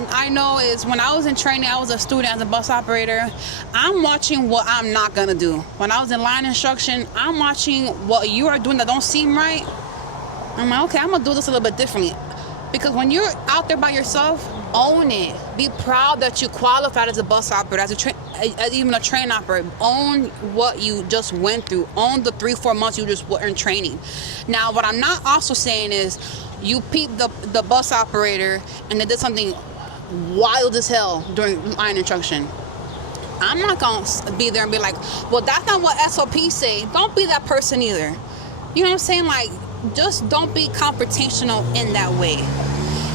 I know is when I was in training, I was a student as a bus operator. I'm watching what I'm not gonna do. When I was in line instruction, I'm watching what you are doing that don't seem right. I'm like, okay, I'm gonna do this a little bit differently. Because when you're out there by yourself, own it. Be proud that you qualified as a bus operator, as even a train operator. Own what you just went through. Own the 3-4 months you just were in training. Now, what I'm not also saying is you peeped the bus operator and they did something wild as hell during line instruction. I'm not gonna be there and be like, well, that's not what SOPs say. Don't be that person either. You know what I'm saying? Like, just don't be confrontational in that way.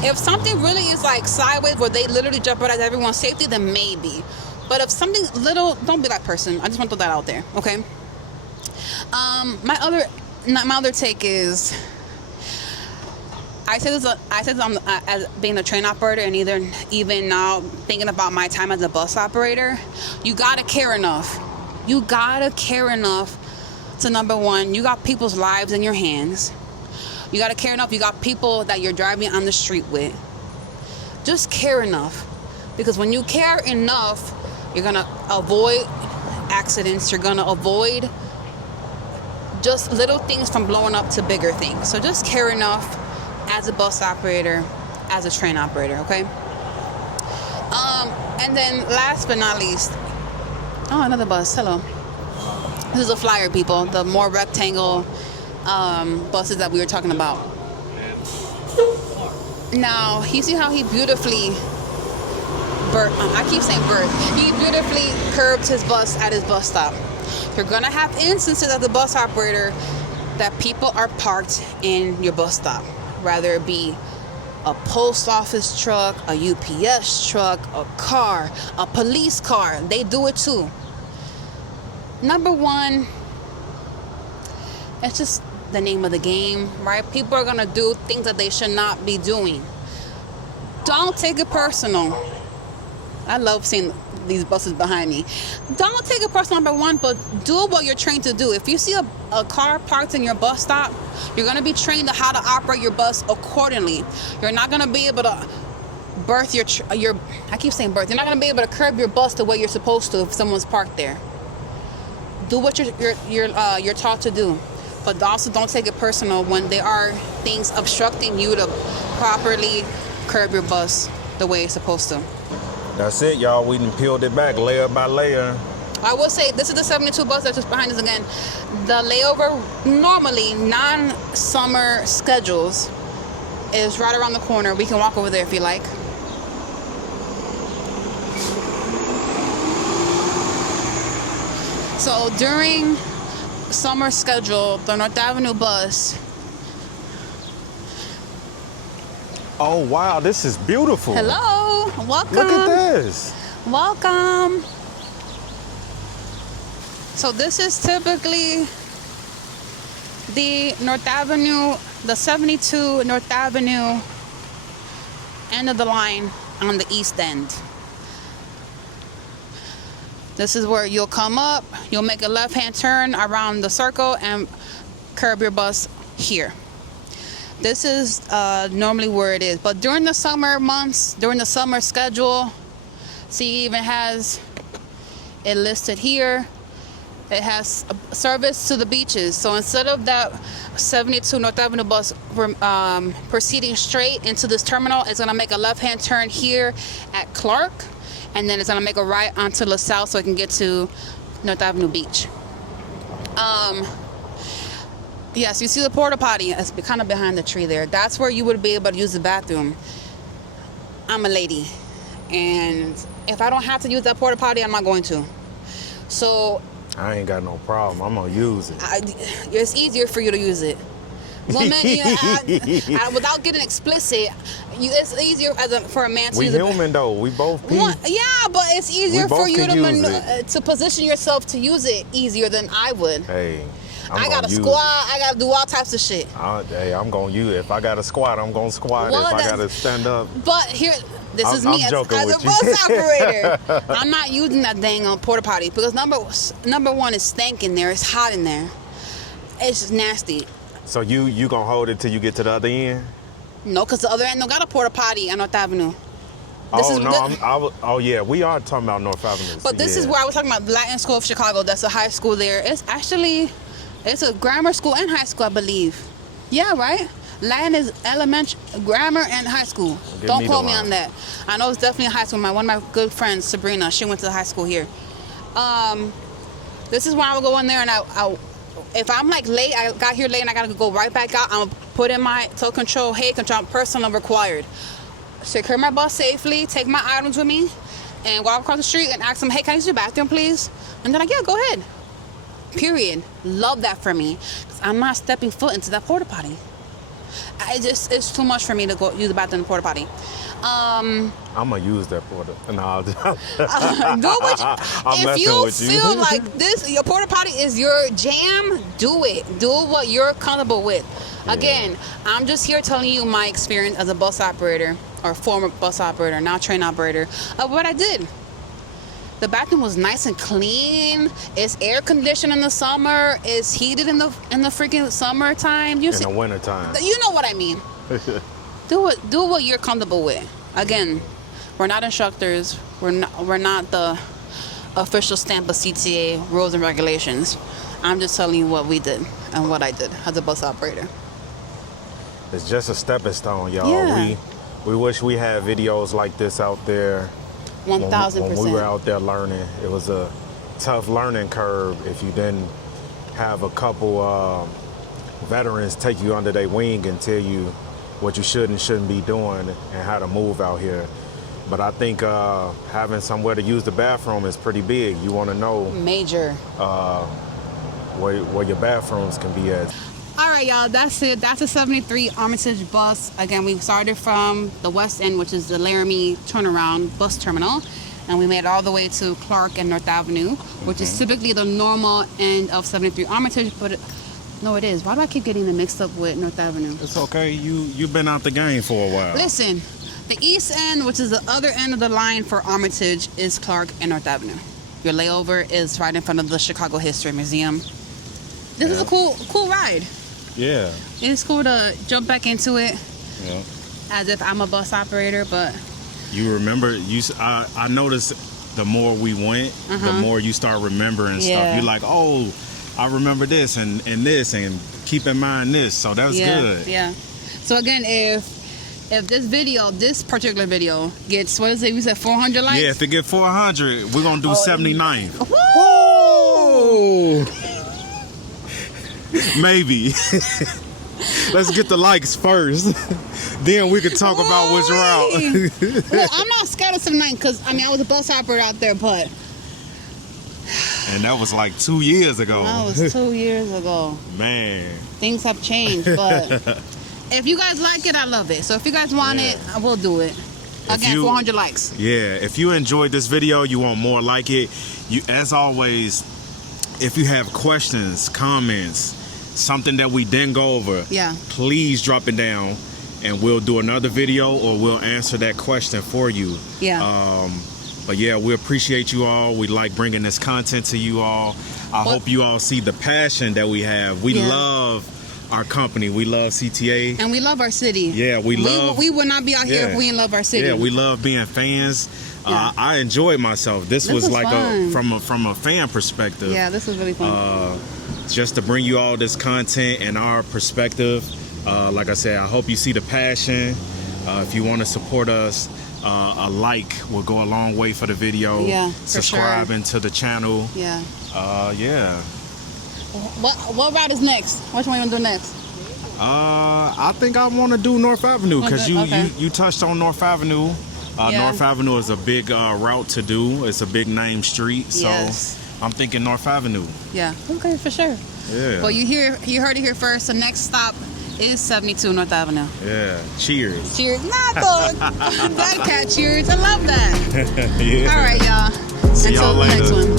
If something really is like sideways where they literally jeopardize everyone's safety, then maybe. But if something little, don't be that person. I just want to throw that out there, okay? My other take is, I said this as being a train operator, and even now thinking about my time as a bus operator, you gotta care enough. You gotta care enough to, number one, you got people's lives in your hands. You gotta care enough. You got people that you're driving on the street with. Just care enough, because when you care enough, you're gonna avoid accidents. You're gonna avoid just little things from blowing up to bigger things. So just care enough as a bus operator, as a train operator, okay? And then last but not least, oh, another bus. Hello. This is a flyer, people. The more rectangle buses that we were talking about. Now, you see how he beautifully he beautifully curbed his bus at his bus stop. You're gonna have instances as a bus operator that people are parked in your bus stop, whether it be a post office truck, a UPS truck, a car, a police car. They do it too. Number one, it's just the name of the game, right? People are gonna do things that they should not be doing. Don't take it personal. I love seeing these buses behind me. Don't take it personal, number one, but do what you're trained to do. If you see a car parked in your bus stop, you're gonna be trained on how to operate your bus accordingly. You're not gonna be able to birth your I keep saying birth. You're not gonna be able to curb your bus the way you're supposed to if someone's parked there. Do what you're taught to do, but also don't take it personal when there are things obstructing you to properly curb your bus the way it's supposed to. That's it, y'all. We done peeled it back layer by layer. I will say, this is the 72 bus that's just behind us again. The layover, normally non-summer schedules, is right around the corner. We can walk over there if you like. So during summer schedule, the North Avenue bus. Oh, wow, this is beautiful. Hello, welcome. Look at this. Welcome. So this is typically the North Avenue, the 72 North Avenue end of the line on the east end. This is where you'll come up, you'll make a left-hand turn around the circle and curb your bus here. This is normally where it is. But during the summer months, during the summer schedule, see, it even has it listed here. It has service to the beaches. So instead of that 72 North Avenue bus proceeding straight into this terminal, it's gonna make a left-hand turn here at Clark, and then it's gonna make a right onto LaSalle so it can get to North Avenue Beach. Yes, you see the porta potty. It's kind of behind the tree there. That's where you would be able to use the bathroom. I'm a lady, and if I don't have to use that porta potty, I'm not going to. So I ain't got no problem. I'm gonna use it. It's easier for you to use it. Women, without getting explicit, it's easier for a man to use it. We human though. We both people. Yeah, but it's easier for you to to position yourself to use it easier than I would. Hey, I gotta squat. I gotta do all types of shit. Hey, I'm gonna use it. If I gotta squat, I'm gonna squat. Well, if I gotta stand up. But here, this is me as a bus operator. I'm not using that dang on porta potty because number one is stank in there. It's hot in there. It's just nasty. So you gonna hold it till you get to the other end? No, because the other end don't got a porta potty on North Avenue. Oh yeah, we are talking about North Avenue. But this is where I was talking about Latin School of Chicago. That's a high school there. It's a grammar school and high school, I believe. Yeah, right? Latin is elementary, grammar, and high school. Don't quote me on that. I know it's definitely a high school. One of my good friends, Sabrina, she went to the high school here. This is where I would go in there, and if I'm like late, I got here late and I gotta go right back out, I'm gonna put in my tow control, hey, control, personal required. Secure my bus safely, take my items with me, and walk across the street and ask them, hey, can I use your bathroom, please? And they're like, yeah, go ahead. Period. Love that for me. 'Cause I'm not stepping foot into that porta potty. It's too much for me to go use the bathroom in the porta potty. I'm gonna use that porta. No, Do what if you feel like this, your porta potty is your jam, do it. Do what you're comfortable with. Yeah. Again, I'm just here telling you my experience as a bus operator or former bus operator, now train operator, of what I did. The bathroom was nice and clean. It's air conditioned in the summer. It's heated in the freaking summertime. In the wintertime. You know what I mean. Do what you're comfortable with. Again, we're not instructors. We're not the official stamp of CTA rules and regulations. I'm just telling you what we did and what I did as a bus operator. It's just a stepping stone, y'all. Yeah. We wish we had videos like this out there. 1,000%. When we were out there learning, it was a tough learning curve if you didn't have a couple veterans take you under their wing and tell you what you should and shouldn't be doing and how to move out here. But I think having somewhere to use the bathroom is pretty big. You want to know major where your bathrooms can be at. All right, y'all, that's it. That's a 73 Armitage bus. Again, we started from the west end, which is the Laramie turnaround bus terminal, and we made it all the way to Clark and North Avenue, which is typically the normal end of 73 Armitage, but no, it is. Why do I keep getting them mixed up with North Avenue? It's okay. You've been out the game for a while. Listen, the east end, which is the other end of the line for Armitage, is Clark and North Avenue. Your layover is right in front of the Chicago History Museum. This is a cool ride. Yeah. It's cool to jump back into it. Yeah. As if I'm a bus operator, but you remember, I noticed the more we went, the more you start remembering stuff. You're like, oh, I remember this and this, and keep in mind this. So that's good. Yeah. So again, if this particular video gets, what is it? We said 400 likes? Yeah, if it get 400, we're going to do 79. Whoa! Maybe. Let's get the likes first. Then we can talk about which route. Well, I'm not scared of 79 because, I was a bus operator out there, but... And that was like 2 years ago. That was 2 years ago. Man. Things have changed, but if you guys like it, I love it. So if you guys want it, I will do it. Again, 400 likes. Yeah, if you enjoyed this video, you want more like it, as always, if you have questions, comments, something that we didn't go over, please drop it down and we'll do another video or we'll answer that question for you. But yeah, we appreciate you all. We like bringing this content to you all. I hope you all see the passion that we have. We love our company. We love CTA. And we love our city. Yeah, we would not be out here if we didn't love our city. Yeah, we love being fans. I enjoyed myself. This was like from a fan perspective. Yeah, this was really fun. Just to bring you all this content and our perspective. Like I said, I hope you see the passion. If you want to support us, a like will go a long way for the video. Yeah, subscribing to the channel. Yeah. Yeah. What route is next? Which one you want to do next? I think I want to do North Avenue because you touched on North Avenue. North Avenue is a big route to do. It's a big name street, so I'm thinking North Avenue. Yeah. Okay, for sure. Yeah. Well, you heard it here first. The next stop is 72 North Avenue. Yeah. Cheers. Cheers. Not the that cat cheers. I love that. Yeah. All right, y'all. See y'all later. Until the next one.